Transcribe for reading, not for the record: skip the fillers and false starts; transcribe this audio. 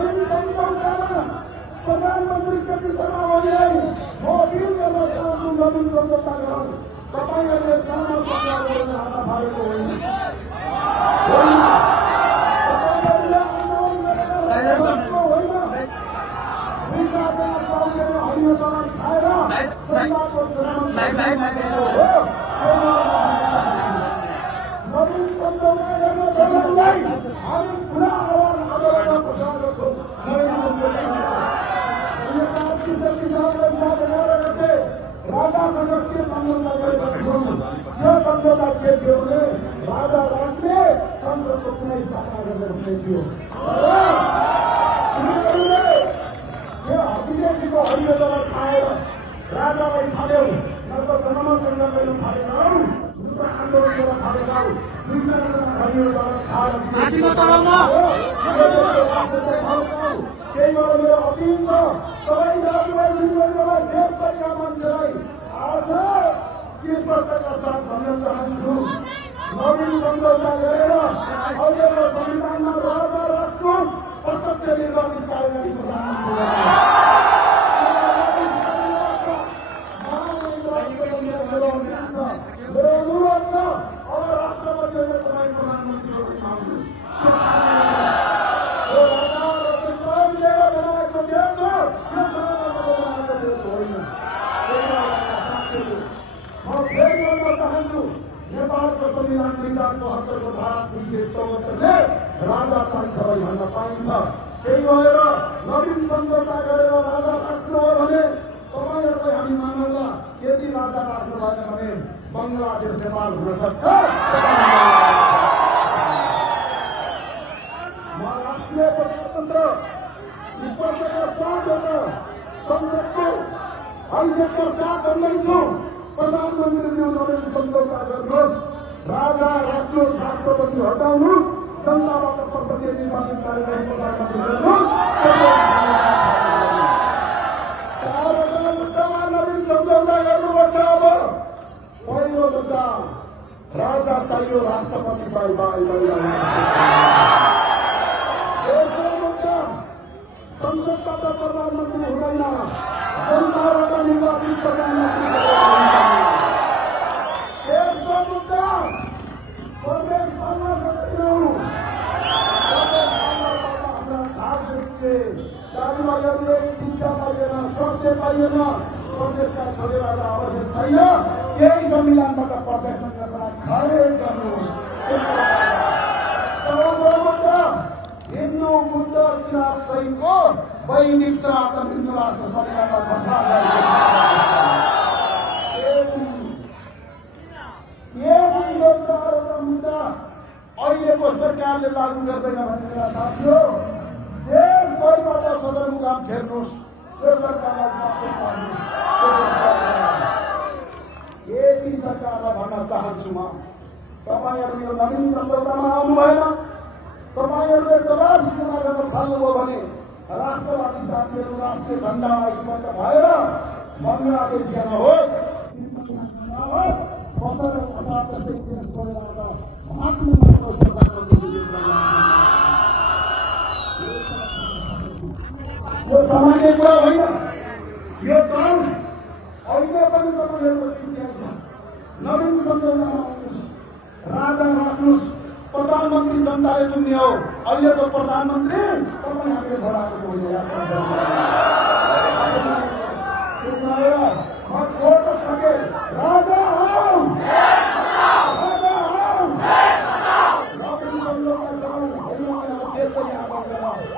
नवीन सम्झौतामा प्रधानमन्त्री केपी शर्मा ओलीलाई म अपिल गर्न चाहन्छु, नवीन सम्झौता गरौँ। तपाईहरुले सानो सरकार गर्न हात फालेको होइन। हामी खुला आवाज आन्दोलन प्रसार गर्छौँ। राजासँग के सम्झौता गरेको थियो? त्यो सम्झौता के थियो भने राजा राजले संसदको कुनै स्थापना गर्ने हुने थियो। यो विदेशीको हरियोलाई खाएर राजालाई फाल्यौ, नत्र जनमत सङ्घर्षले फालेनौ, आन्दोलन गरेर फालेनौ। त्यही भएर मेरो अपिल छ सबै जातिलाई दिदीबहिनीलाई, देशभरिका मान्छेलाई आज के प्रकारका साथ भन्न चाहन्छु, नवीन सम्झौता गरेर अहिलेको संविधानमा राजा राख्नुहोस्, प्रत्यक्ष निर्वाचित कार्यकारी प्रधानमन्त्री मेरो अनुरोध छ। अब राष्ट्रपतिले तपाईँ प्रधानमन्त्रीको पनि आउनुहोस्। नेपालको संविधान 2072 को धारा 274ले राजा चाहिन्छ भन्न पाइन्छ। त्यही भएर नवीन सम्झौता गरेर राजा राख्नु हो भने तपाईहरुलाई हामी मानौँला। यदि राजा राख्नु भएन भने बङ्गलादेश नेपाल हुन सक्छ। म राष्ट्रिय प्रजातन्त्र ईश्वरका साथ एउटा संसदको हैसियतका साथ भन्दैछु, प्रधानमन्त्रीज्यू नवीन सम्झौता गर्नुहोस्, राजा राख्नुहोस्, राष्ट्रपति हटाउनुहोस्, जनताबाट प्रत्यक्ष निर्वाचित कार्यकारी प्रधानमन्त्री गर्नुहोस्। मुद्दामा नवीन सम्झौता गर्नुपर्छ। अब पहिलो मुद्दा राजा चाहियो, राष्ट्रपति बाई बाई बाई। दोस्रो मुद्दा संसदबाट प्रधानमन्त्री हुँदैन, जनताबाट निर्वाचित प्रधानमन्त्री। तेस्रो मुद्दा प्रदेश पाल्न सक्दैनौँ, हाम्रा खासहरूले दाजुभाइहरूले शिक्षा पाइएन, स्वास्थ्य पाइएन, प्रदेशका छोडेर आवश्यक छैन। यही संविधानबाट प्रदेश सरकारलाई खारेज गर्नुहोस्। चौथो मुद्दा हिन्दू बुद्ध चुनाव सहितको वैदिक सनातन हिन्दू राष्ट्र संविधानमा घोषणा मुद्दा अहिलेको सरकारले लागू गर्दैन भने मेरा साथीहो, देशभरिबाट सदरमुकाम फेर्नुहोस्, यो सरकारलाई यति सरकारलाई भन्न चाहन्छु म। तपाईहरु यो नवीन सम्झौतामा आउनु भएन, तपाईहरुले दबाब सिर्जना गर्न थाल्नुभयो भने राष्ट्रवादी साथीहरु राष्ट्रिय झण्डा एकमत भएर बङ्गलादेश जानुहोस्, यो सामान्य कुरा होइन। यो दल अहिले पनि तपाईहरुको जिम्मेवारी छ। नवीन सम्झौतामा आउनुहोस्, राजा राख्नुहोस्, प्रधानमन्त्री जनताले चुन्ने हो। अहिलेको प्रधानमन्त्री तपाईँ हामीले भोडाको होइन। म छोड्न सके राजा हौ, राजा हौ, नवीन सम्झौता देशले आवाज गर्छ।